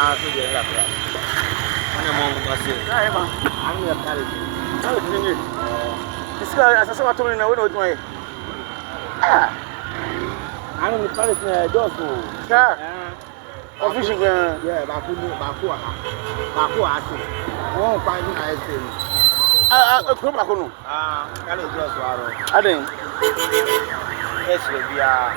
I feel like that. I'm on the bus. I'm your college. This guy, as I saw, told me now, what my. I'm in the palace near Johnson. Yeah. Official, yeah, Baku, won't find ice cream. Come back on. Can you just swallow? I didn't. Yes, we are.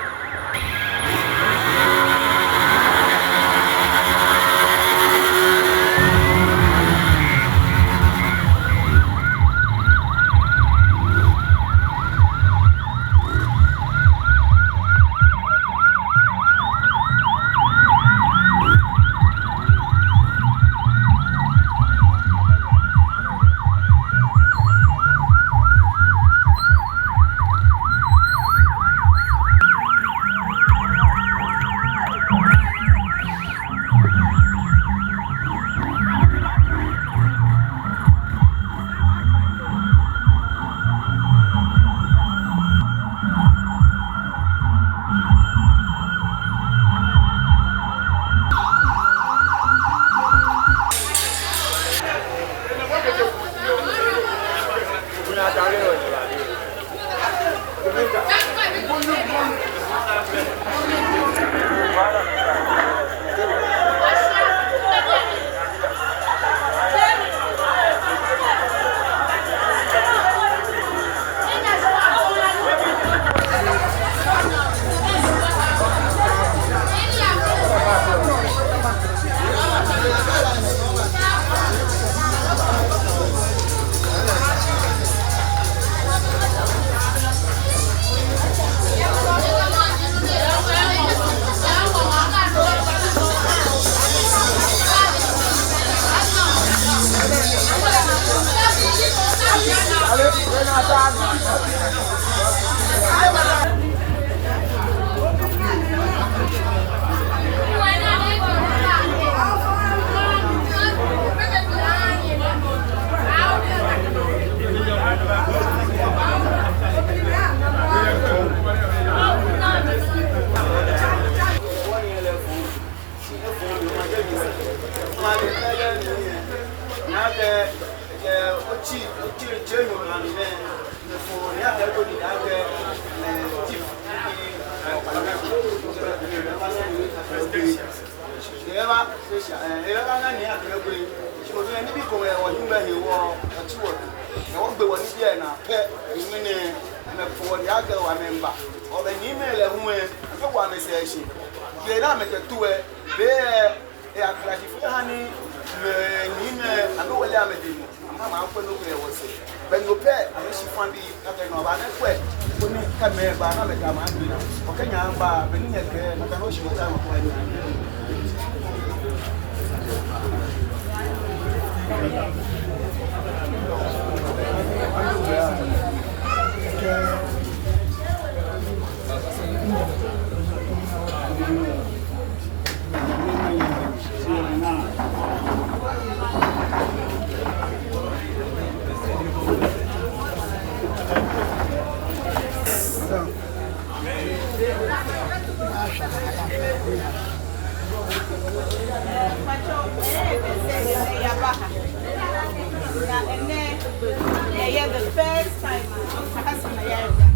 Yeah, the first time I had some Ayariga.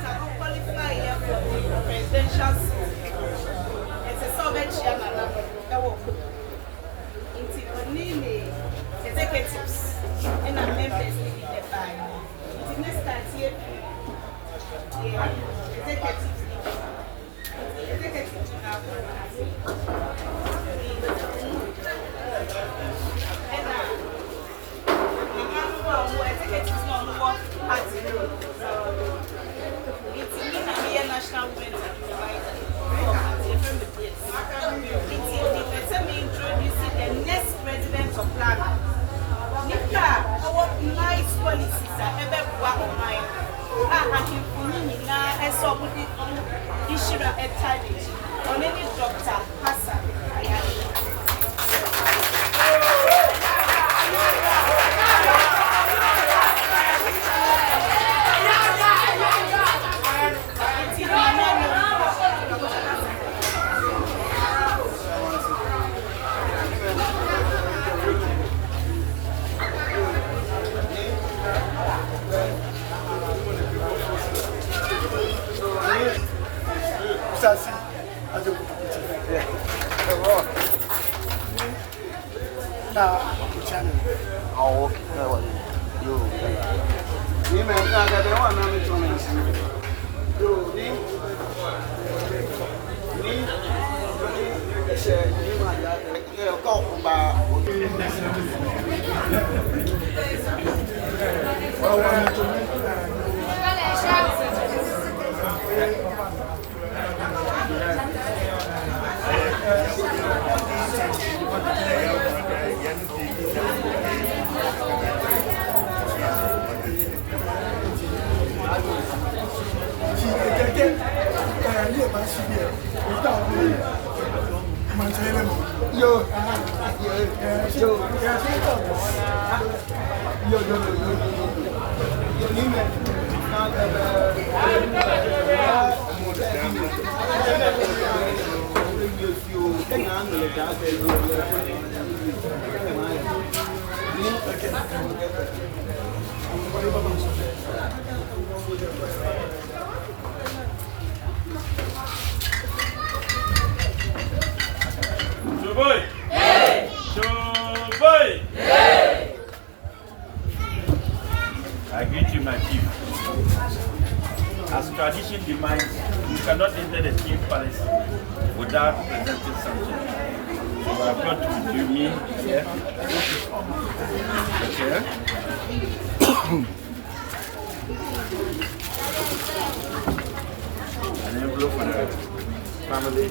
So I qualify for presidential seat. It's a Soviet chairman. It's executives and members leading the band. It's next year. Yeah, executives. Executives now. National Women's Advisor. Oh, okay. You. You may not have the one on I greet you, my chief. As tradition demands, you cannot enter the chief palace without presenting something. So I've got with you me here. Okay. An envelope for the family.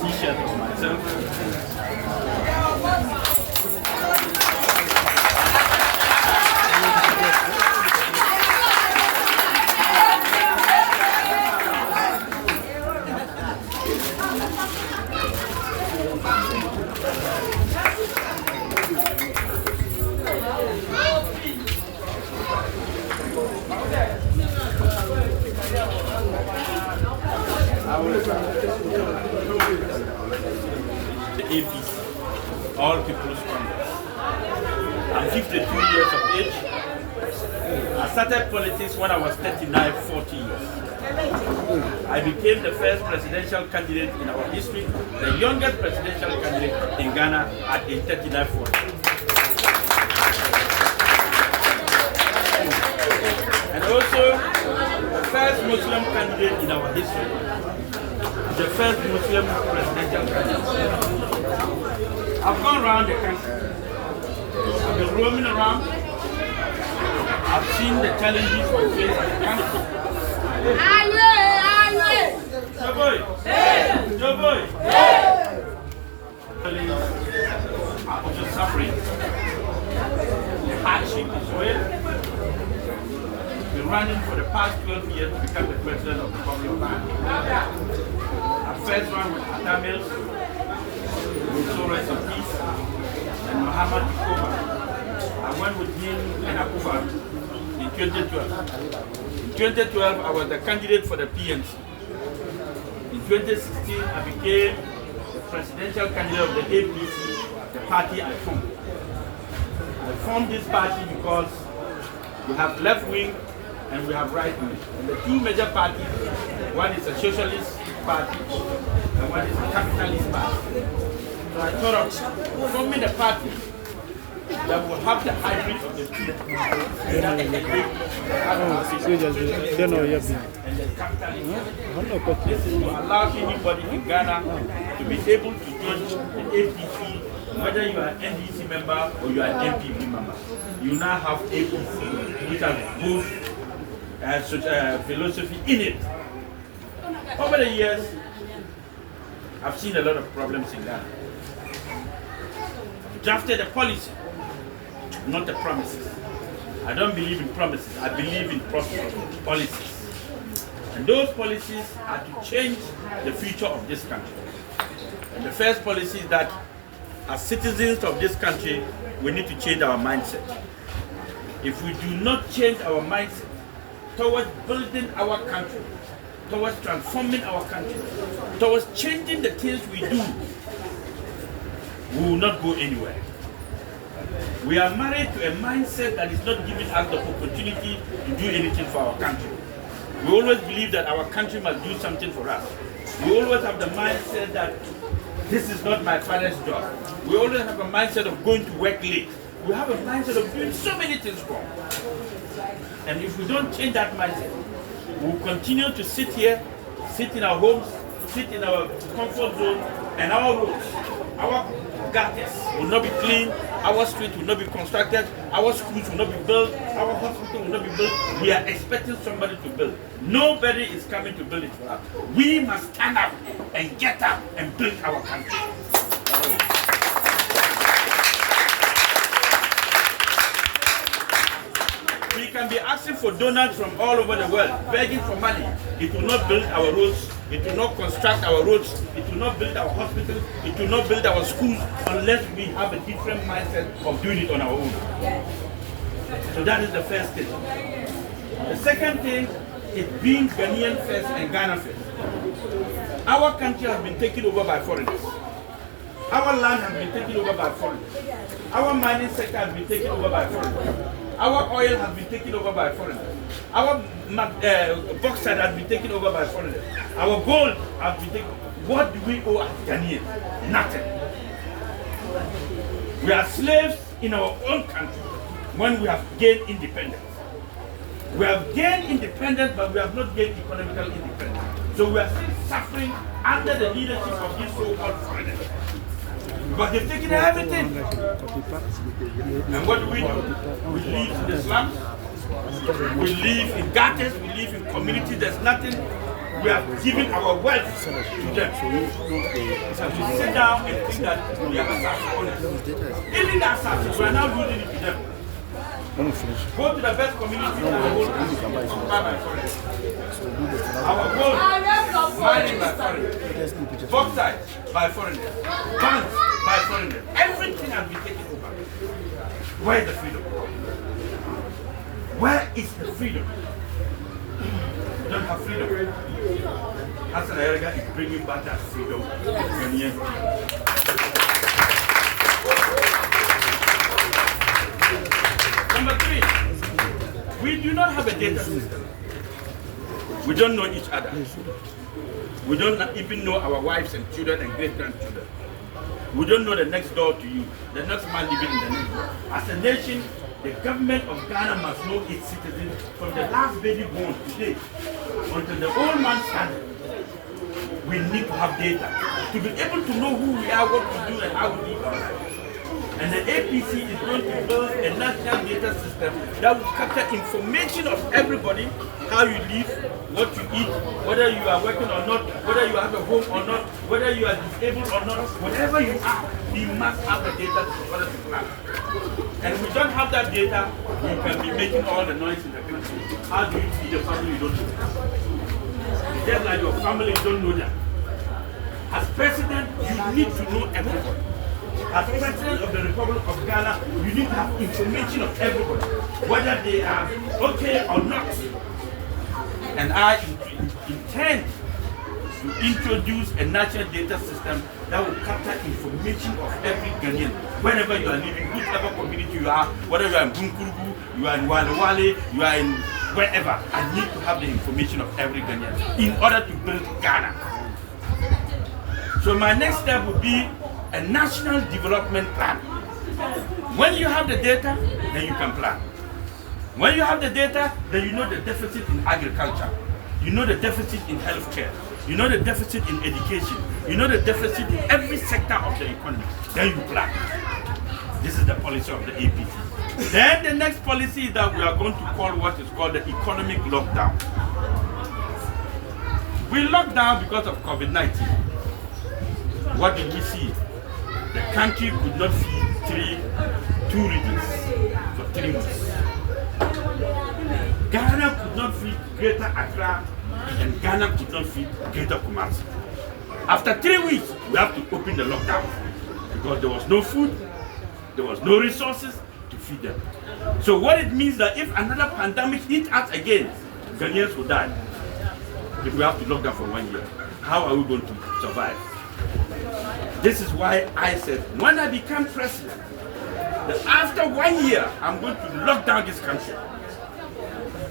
T-shirt for myself. The APC, All People's Congress. I'm 52 years of age. I started politics when I was 39, 40 years. I became the first presidential candidate in our history, the youngest presidential candidate in Ghana at age 39, 40. And also, the first Muslim candidate in our history. The first Muslim presidential candidate. I've gone around the country. I've been roaming around. I've seen the challenges we face as a country. Joe boy! Joe boy! I'm just suffering. The hardship is real. Been running for the past 12 years to become the president of the Republic of Ghana. I first ran with Atamils, with Torres of Peace, and Muhammad Ikoba. I went with him and Akufa in 2012. In 2012, I was the candidate for the PNC. In 2016, I became the presidential candidate of the APC, the party I formed. I formed this party because we have left wing and we have right wing. And the two major parties, one is a socialist party and one is a capitalist party. So I thought of forming a party that will have the hybrid of the two. And the capitalist. This is to allow anybody in Ghana to be able to join the APC, whether you are an NDC member or you are an MPP member. You now have APC, which has both philosophy in it. Over the years, I've seen a lot of problems in Ghana. I've drafted a policy, not the promises. I don't believe in promises, I believe in policies. And those policies are to change the future of this country. And the first policy is that as citizens of this country, we need to change our mindset. If we do not change our mindset towards building our country, towards transforming our country, towards changing the things we do, we will not go anywhere. We are married to a mindset that is not giving us the opportunity to do anything for our country. We always believe that our country must do something for us. We always have the mindset that this is not my father's job. We always have a mindset of going to work late. We have a mindset of doing so many things wrong. And if we don't change that mindset, we'll continue to sit here, sit in our homes, sit in our comfort zone, and our roads, our gutters will not be clean, our streets will not be constructed, our schools will not be built, our hospitals will not be built. We are expecting somebody to build. Nobody is coming to build it for us. We must stand up and get up and build our country. We can be asking for donors from all over the world, begging for money. It will not build our roads, it will not construct our roads, it will not build our hospitals, it will not build our schools unless we have a different mindset of doing it on our own. So that is the first thing. The second thing is being Ghanaian first and Ghana first. Our country has been taken over by foreigners. Our land has been taken over by foreigners. Our mining sector has been taken over by foreigners. Our oil has been taken over by foreigners. Our bauxite has been taken over by foreigners. Our gold has been taken. What do we owe as Ghanaians? Nothing. We are slaves in our own country when we have gained independence. We have gained independence, but we have not gained economical independence. So we are still suffering under the leadership of these so-called foreigners. But they've taken everything. And what do? We live in the slums. We live in gutters. We live in communities. There's nothing. We are giving our wealth to them. So we sit down and think that we are assassins. Even the assassins, we are now losing it to them. Go to the best community in the whole country. Our gold, mining by foreigners, bauxite by foreigners, banks by foreigners. Everything has been taken over. Where is the freedom? Where is the freedom? We don't have freedom. Ayariga is bringing back that freedom to Ghanaian people. Number 3, we do not have a data system. We don't know each other. We don't even know our wives and children and great-grandchildren. We don't know the next door to you, the next man living in the next door. As a nation, the government of Ghana must know its citizens from the last baby born today until the old man standing. We need to have data to be able to know who we are, what we do, and how we live our lives. And the APC is going to build a national data system that will capture information of everybody, how you live, what you eat, whether you are working or not, whether you have a home or not, whether you are disabled or not, whatever you are, we must have the data to follow the plan. And if we don't have that data, we can be making all the noise in the country. How do you feed the family you don't know? It's just like your family don't know that. As president, you need to know everybody. As president of the Republic of Ghana, you need to have information of everybody, whether they are okay or not. And I intend to introduce a national data system that will capture information of every Ghanaian, wherever you are living, whichever community you are, whether you are in Bunkurubu, you are in Walewale, you are in wherever. I need to have the information of every Ghanaian in order to build Ghana. So my next step would be a national development plan. When you have the data, then you can plan. When you have the data, then you know the deficit in agriculture. You know the deficit in healthcare. You know the deficit in education. You know the deficit in every sector of the economy. Then you plan. This is the policy of the APC. Then the next policy is that we are going to call what is called the economic lockdown. We locked down because of COVID-19. What did we see? The country could not feed two regions for 3 months. Ghana could not feed Greater Accra, and Ghana could not feed Greater Kumasi. After 3 weeks, we have to open the lockdown because there was no food, there was no resources to feed them. So what it means that if another pandemic hits us again, Ghanaians will die. If we have to lock down for 1 year, how are we going to survive? This is why I said, when I become president, that after 1 year, I'm going to lock down this country.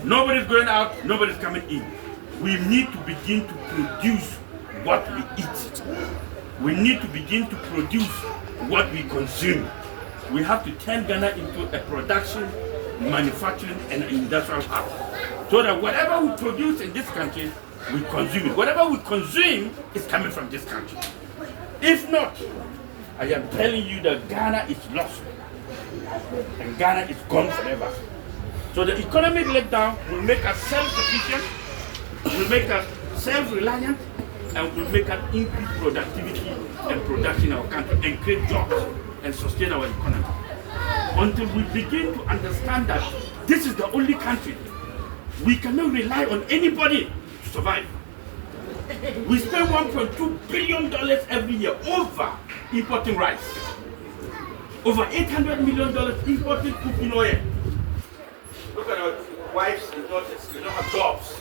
Nobody's going out, nobody's coming in. We need to begin to produce what we eat. We need to begin to produce what we consume. We have to turn Ghana into a production, manufacturing, and industrial hub. So that whatever we produce in this country, we consume it. Whatever we consume is coming from this country. If not, I am telling you that Ghana is lost. And Ghana is gone forever. So the economic letdown will make us self-sufficient, will make us self-reliant, and will make us increase productivity and production in our country and create jobs and sustain our economy. Until we begin to understand that this is the only country, we cannot rely on anybody to survive. We spend $1.2 billion every year over importing rice. Over $800 million importing cooking oil. Look at our wives and daughters, they don't have jobs.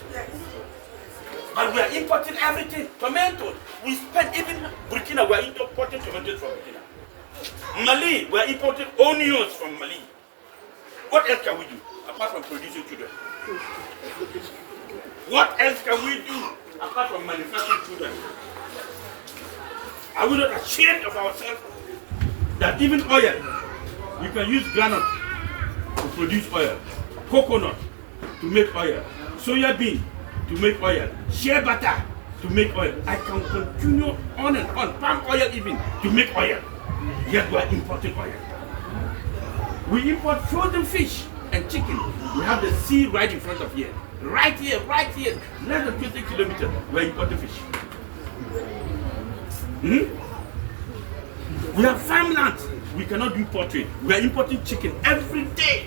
And we are importing everything. Tomatoes. We spend even Burkina, we are importing tomatoes from Burkina. Mali, we are importing onions from Mali. What else can we do apart from producing children? What else can we do apart from manufacturing children? Are we not ashamed of ourselves that even oil, we can use granite to produce oil, coconut to make oil, soya bean to make oil, shea butter to make oil. I can continue on and on, palm oil even to make oil. Yet we are importing oil. We import frozen fish and chicken. We have the sea right in front of here. Right here, less than 20 kilometers, we are importing fish. We have farmland. We cannot do poultry. We are importing chicken every day.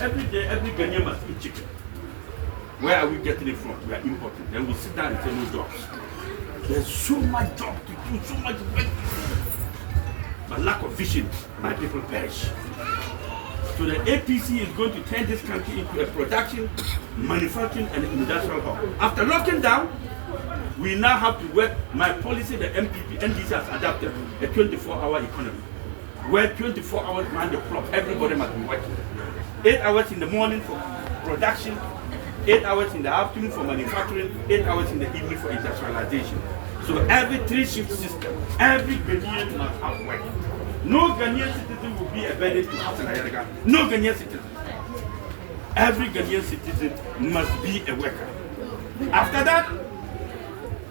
Every day, every Ghanaian must eat chicken. Where are we getting it from? We are importing. Then we sit down and say no jobs. There's so much job to do, so much work. But lack of vision, my people perish. So the APC is going to turn this country into a production, manufacturing, and industrial hub. After locking down, we now have to work. My policy, the NDC has adapted a 24-hour economy, where 24 hours round the clock, everybody must be working. 8 hours in the morning for production, 8 hours in the afternoon for manufacturing, 8 hours in the evening for industrialization. So every 3-shift system, every Ghanaian must have work. No Ghanaian citizen will be a burden to Ayariga. No Ghanaian citizen. Every Ghanaian citizen must be a worker. After that,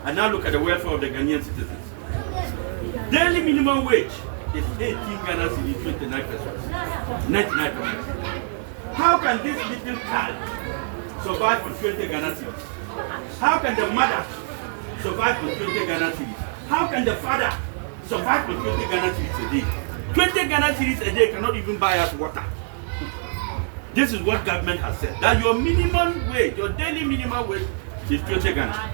I now look at the welfare of the Ghanaian citizens. Daily minimum wage is 18 Ghana cedis, 29 pesos. 99%. How can this little child survive on 20 Ghana cedis? How can the mother survive on 20 Ghana cedis? How can the father survive on 20 Ghana cedis a day? 20 Ghana cedis a day cannot even buy us water. This is what government has said, that your minimum wage, your daily minimum wage is 20 Ghana.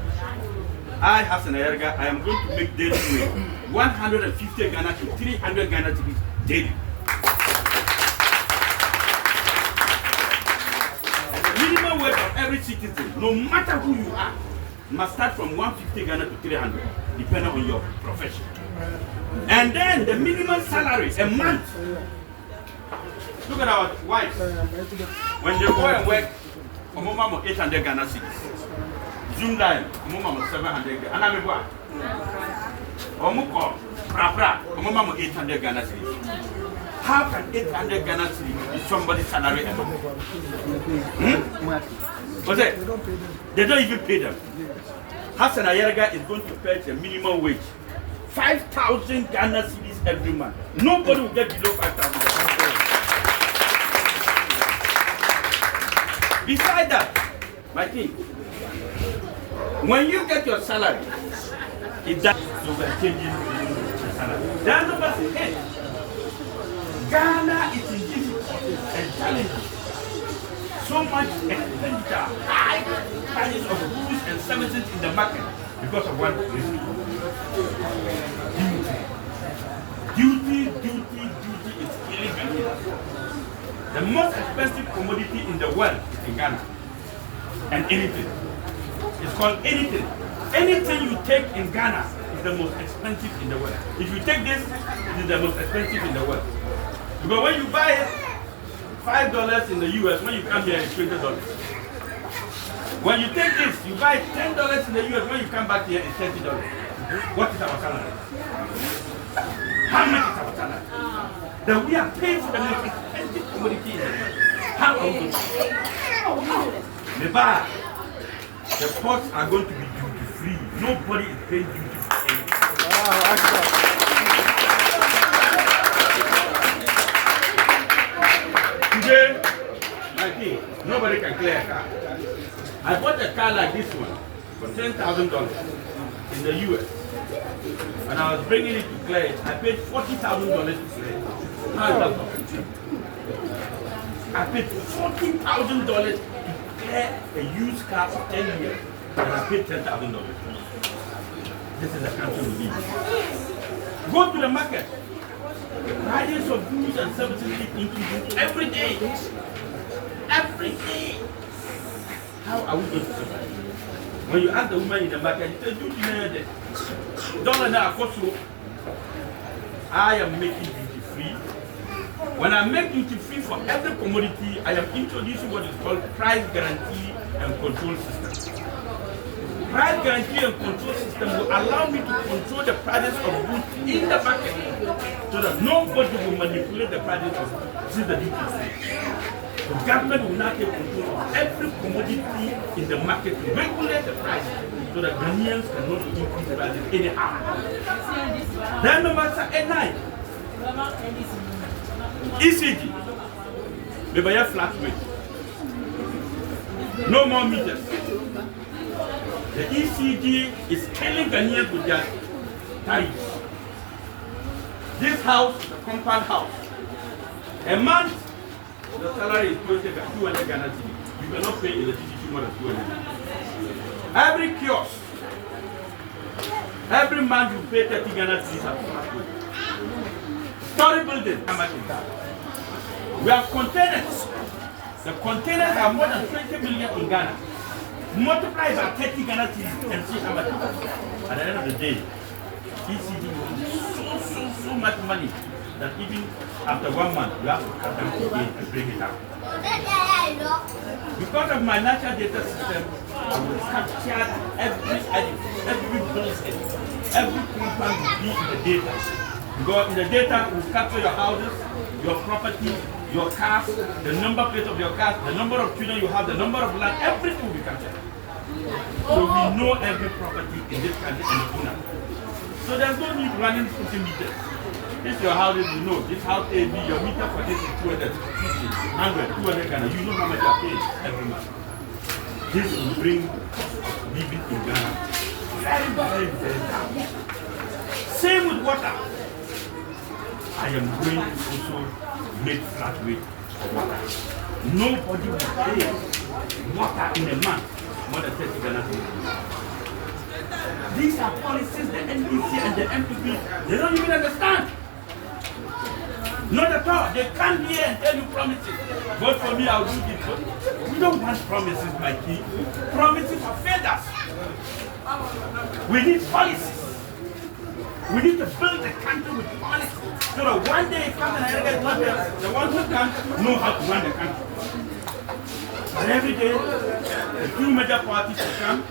I, Hassan Ayariga, I am going to make daily wage 150 Ghana to 300 Ghana cedis daily. Minimum wage of every citizen, no matter who you are, must start from 150 Ghana to 300, depending on your profession. And then the minimum salary a month. Look at our wives. When they go and work, mama 800 Ghana cedis. Zoom line, mama 700 Ghana. And I'm a Omuko, Prapra, mama 800 Ghana cedis. How can 800 Ghana cedis be somebody's salary a month? What's it? They don't even pay them. Hassan Ayariga is going to pay the minimum wage 5,000 Ghana cedis every month. Nobody will get below 5,000 Ghana. Besides that, my king, when you get your salary, it does overchanging the salary. There are no person here. Ghana is in difficulty and challenges. So much expenditure, high prices of goods and services in the market because of one reason. Duty is killing Ghanaians. The most expensive commodity in the world is in Ghana. And anything. It's called anything. Anything you take in Ghana is the most expensive in the world. If you take this, it is the most expensive in the world. Because when you buy it, $5 in the US, when you come here, it's $20. When you take this, you buy $10 in the US, when you come back here, it's $30. What is our salary? How much is our salary? That we are paying for the most expensive commodity in the world. How are we going to pay? The pots are going to be duty free. Nobody is paying duty free. Today, my kid, nobody can clear a car. I bought a car like this one for $10,000 in the US. And I was bringing it to clear it. I paid $40,000 to clear it. How is that possible? I paid $40,000 to clear a used car for 10 years. And I paid $10,000. This is the country we live in. Go to the market. The prices of goods and services keep increasing every day. Every day. How are we going to survive? When you ask the woman in the market, she says, $2 now, I am making duty free. When I make duty free for every commodity, I am introducing what is called price guarantee and control system. Price guarantee and control system will allow me to control the prices of goods in the market so that nobody will manipulate the prices of goods. This is the duty free. The government will now take control of every commodity in the market to regulate the price so that Ghanaians cannot increase the prices anyhow. Then number 9, ECG, we buy a flat rate. No more meters. The ECG is killing Ghanaians with their tariffs. This house, the compound house, a month, the salary is 200 Ghana cedi. You cannot pay electricity more than 200. Every kiosk, every month you pay 30 Ghana cedi. Story building, how much is that? We have containers. The containers are more than 20 million in Ghana. Multiply by 30 Ghana cedi and see how much it is. At the end of the day, ECG will so much money that even after 1 month, you have to cut down again and bring it out. Because of my natural data system, I will capture every edit, every building, every compound will be in the data. Because in the data, we will capture your houses, your property, your cars, the number plate of your cars, the number of children you have, the number of land, everything will be captured. So we know every property in this country and the owner. So there's no need running 50 meters. If your house is, you know, this house A, B, your meter for this is 200, 50, 100, 200 Ghana. You know how much you are paying every month. This will bring living in Ghana very, very, very down. Same with water. I am going to also make flat rate for water. Nobody will pay water in a month more than 30 Ghana. These are policies the NDC and the MPP, they don't even understand. Not at all. They come here and tell you promises. Vote for me, I'll do this. We don't want promises, my king. Promises have failed us. We need policies. We need to build the country with policies. So that one day Captain Ayariga is not there, the one who can know how to run the country. And every day, the two major parties will come.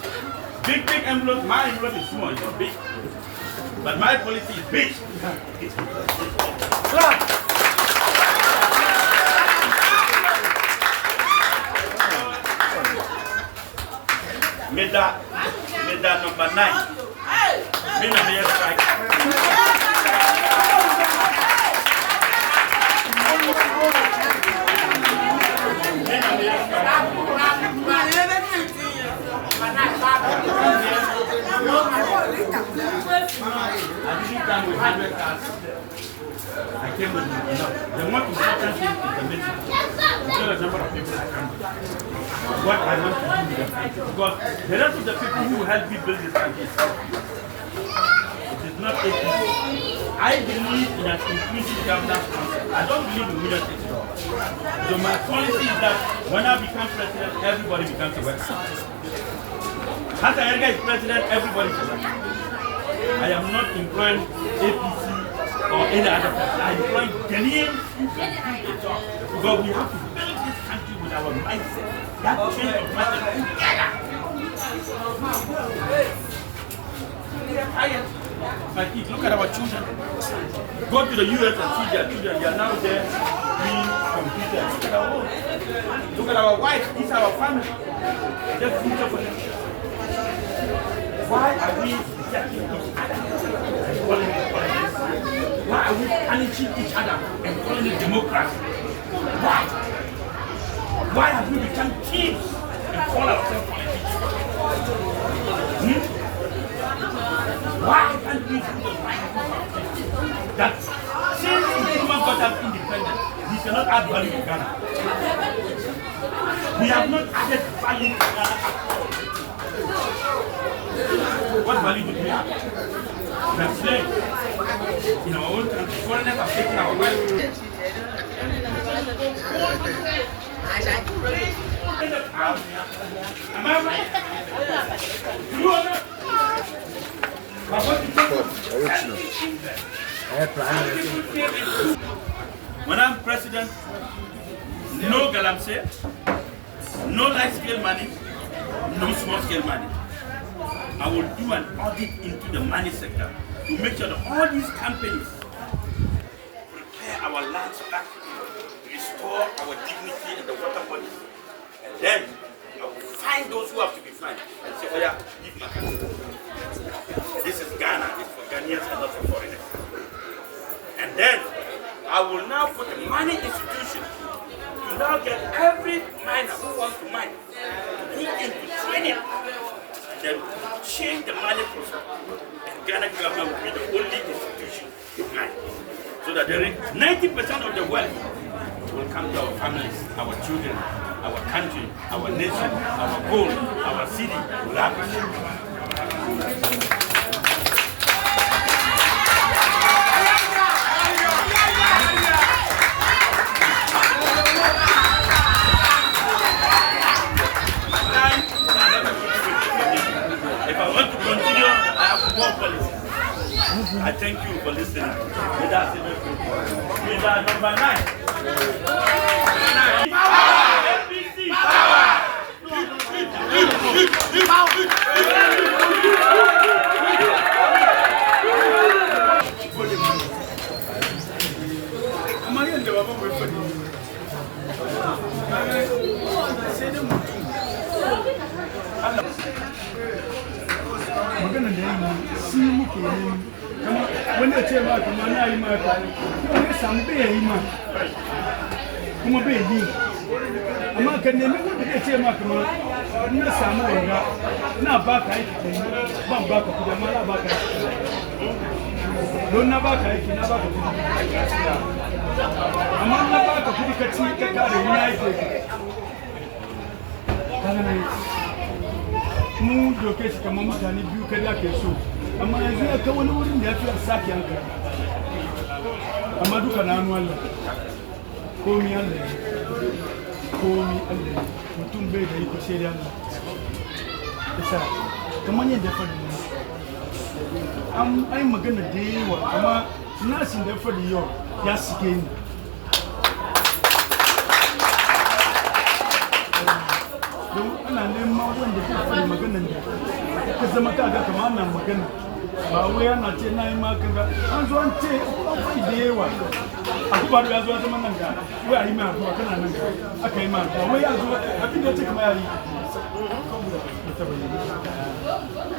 Big envelope. My envelope is small, it's not big. But my policy is big. Meda number 9. Mina here strike. I didn't come with 100 cars. I came with enough. The most important thing is the message. It's not the number of people I come with. What I want to do with the country. Because the rest of the people who help me build this country, it is not easy. I believe in an inclusive governance concept. I don't believe in winner takes it all. So my policy is that when I become president, everybody becomes a worker. As Ayariga is president, everybody is a worker. I am not employing APC, or any other person are employing Ghanaians who can do the job. But we have to build this country with our mindset. That change of mindset together. We are tired. Like, look at our children. Go to the US and see their children. They are now there being computed. Look at our home. Look at our wives. These are our family. The future for them. Why are we rejecting each other and calling it politics? Why are we punishing each other and calling it democracy? Why? Why have we become thieves and call ourselves politicians? Why can't we do the right thing? That since Nkrumah got us independent, we cannot add value to Ghana. We have not added value to Ghana at all. What value do we have? We are slaves in our own country. Foreigners have taken our wealth. Am I right? You are not. When I'm president, no galamsey, no large-scale money, no small-scale money. I will do an audit into the money sector to make sure that all these companies prepare our lands back, restore our dignity and the water bodies. And then I will find those who have to be fined and say, oh yeah, leave my country. This is Ghana, it's for Ghanaians and not for foreigners. And then I will now put a money institution to now get every miner who wants to mine to go into training. Then change the money process, and Ghana government will be the only institution to mine. So that 90% of the wealth will come to our families, our children, our country, our nation, our goal, our city will happen. I thank you for listening. With that, number 9. Power! APC! Power! When they tell me, I'm some baby, I'm a baby. I'm not going to tell me, I'm not back. I can't back up to the mother back. Don't never back. I'm not back up to the Mood your case, come on, and if you can like it so. I'm going to go in there to a sack yanker. I'm a look at annual. Call me and Mutum baby, you could say that. Come on, you're different. I'm going to do what I'm not in there for the year. Yes, again. Ana neman wanda ke fara magana ne ka zama ka ga kamar nan magana ba wai ana ce na yi maka ga an zo an ce akwai da yawa aku ba ya zo zama nan ga wai ayi ma zuwa kana nan ga aka yi ma wai ya zo abin da take kamar yayi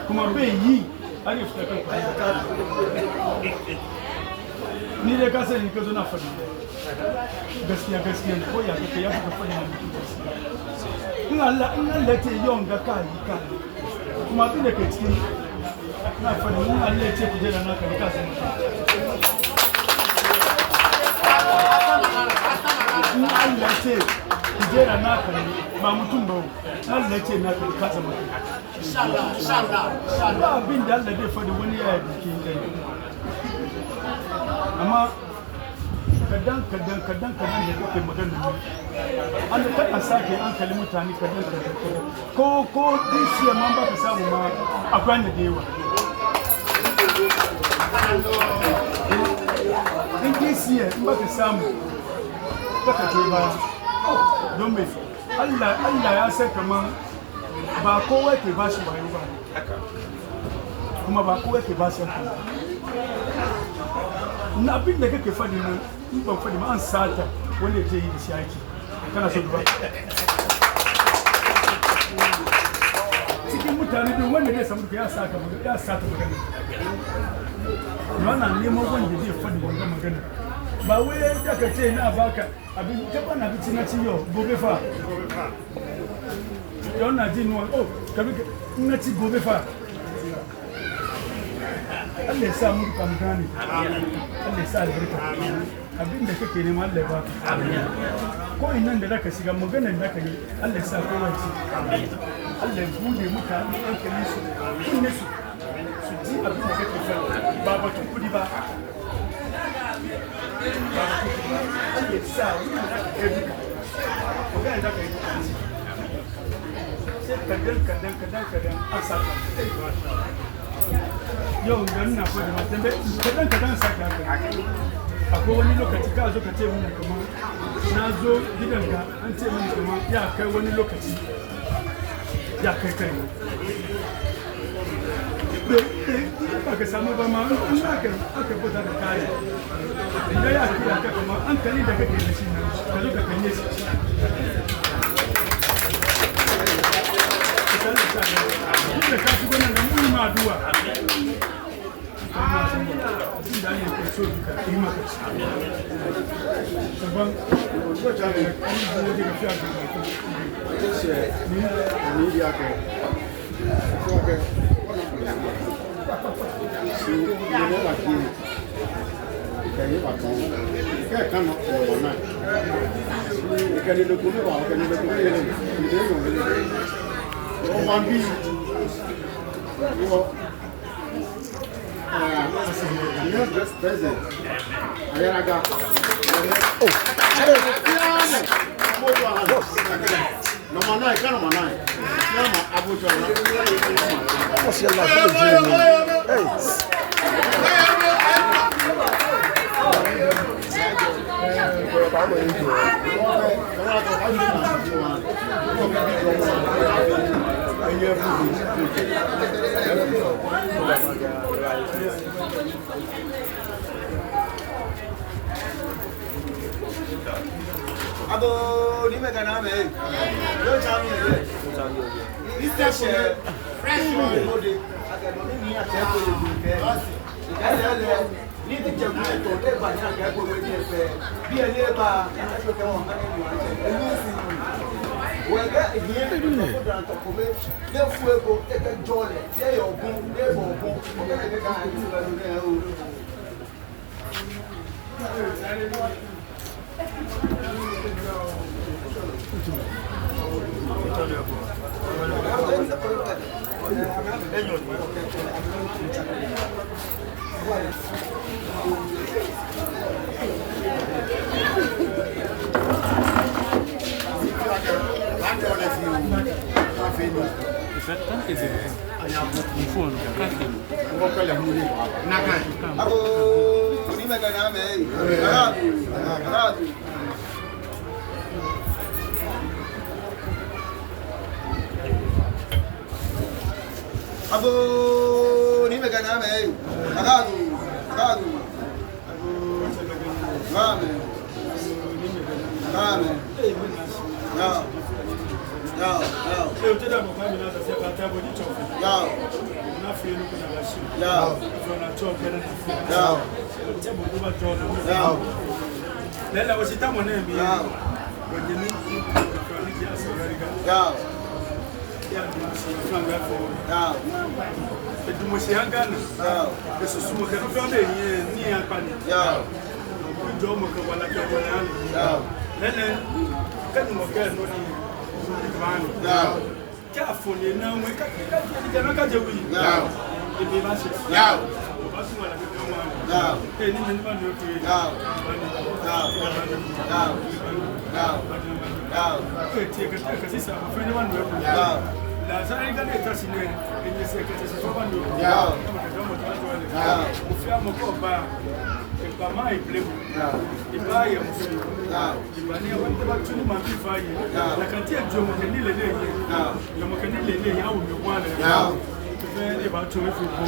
kuma bai yi an yi fita kan ni dai ka sani ka zo na fadi gaskiya ko ya kake ya fita fadi na in Allah ce yawan ga kai kuma abin da ke cikin na fadi in Allah ce ku je da naka ka san in Allah ce ku je da naka ba mutum ba Allah ce naka ka san mutum inshallah abin da Allah zai fadi wani ya yi kai amma kadan da kake magana ne an da kada sake hankali mutane kadan ko disiya man ba ka samu ma akwai da yawa this year, mbaka samu. Baka teba. Don't be. Allah ya sai kaman ba kowa ke bashi wayo ba. Kuma ba kowa ke bashi hankali. Na abin da kake fadi nan in ban fadi ma an sata wanda zai yi da shi aiki. Kana so ba. Cikin mutane din wanda zai samu ya sata magana. Wannan neman wanda zai fadi wannan magana. Ba wai da ka ce na baka abin ta bana bi na ci yau gobe fa. Yau na ji nuwa kabi na ci gobe fa. Allah ya sa mu kan gane. Allah ya sa albarka. Abin da kake nema Allah ya baka. Ko innan da zaka shiga maganar da ka yi Allah ya sa kowa ci. Allah ya bude mutane hankalin su. Kunne su ji abin da kake faɗa ba batun kudi ba. Allah ya sa wani da ka kai duka. Maganar da ka yi kadan an saka yau da ina kwada matan da kadan saka haka akwai wani lokaci ka zo ka ce mun kamar na zo gidanka an ce mun kamar ya kai wani lokaci ya kai ba ka samu ba ma in aka fita da kaya idan ya kira ka kamar an kali da kake da shi nan ka zo ka kanye shi da ka shigo nan mun yi maduwa abin da ne ke so ka yi maka saban ko ta ne an yi da ga fiya da ni ya ka ko ke si ne ba ki ka yi ba ton ka kan no na ka ni lo ko me ba ka ni lo ko me ni de no One B. You're just present. Ayariga. Oh, number 9, number 9. Number Abuja. What's your life? Hey. Abo ni mega na me. Yo chami e. This is fresh one body. Aga no ni ate ko le bi ke. Ikale ni ti je ku to le ba ni aga ko we ni fe. Bi ele ba na so ke won kan ni wa je. Elu si. We ga ihe ni ko dan to ko me. Le fu ego e ke jole. Ye yo gun, le bo gun. O ke ke ka ni ti ba lo ne o. Abu ni mega na me agadu mame eu te dá uma família da sua casa bonito na frio no canal assim na choque na te botou uma joga lela você tá monendo bem quando nem que a Ayariga ya franga for edu mo se hangana eso sumo que no fionde ni akani jo mo ko wala ke wala lele kan mo ke no ni mani ke afone na mo ka na ka je wi e be ba se ba su wala ke mo ni ma no ke la Ayariga ne tasine enye sekete se tobando ufia mokoba ekama iblemu ibaye musu ibani wonde batuni mabifaye na kantia jomo kenile leye jomo kenile leye awu mwana e ba to efuko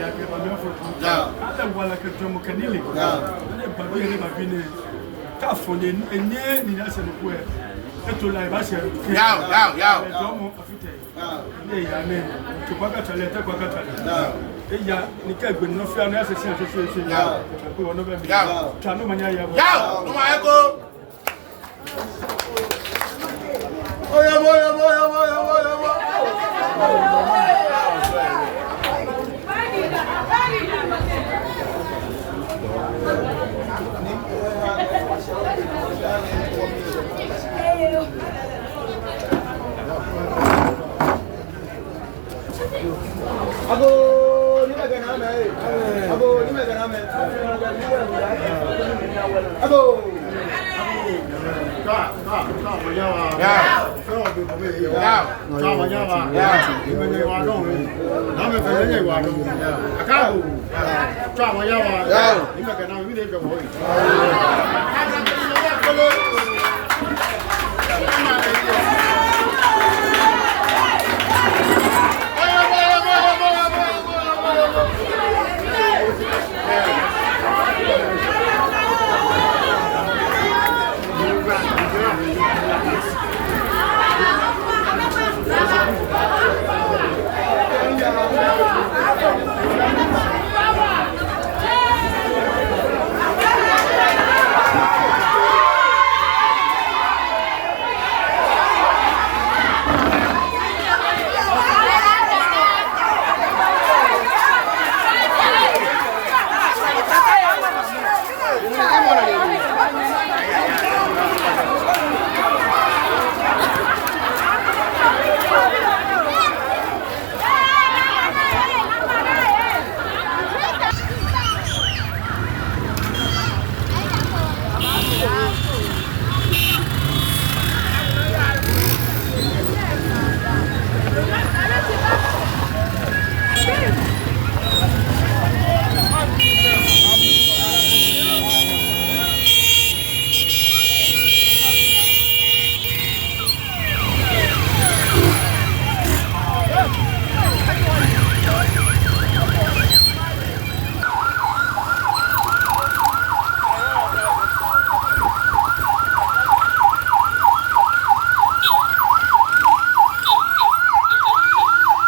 ya ke ba mefuko ala wala ke jomo kenile ne ba bi ne ba bi ne ka fone enye ni na se no ko e to la ba se jomo afite ne ya ne to kwa ka tale te kwa ka tale ya ni ka gbe no fi anu asese asese ko wono be mi ta no manya ya no ma eko oya boya Ago ni magana me. Ago. Ka manyawa. Ya. So be ko me yo. Ya. Ka manyawa. Ya. Ni me wa don. Na me fe ne wa don. Aka go. Ka manyawa. Ya. Ni magana mi de ko boy.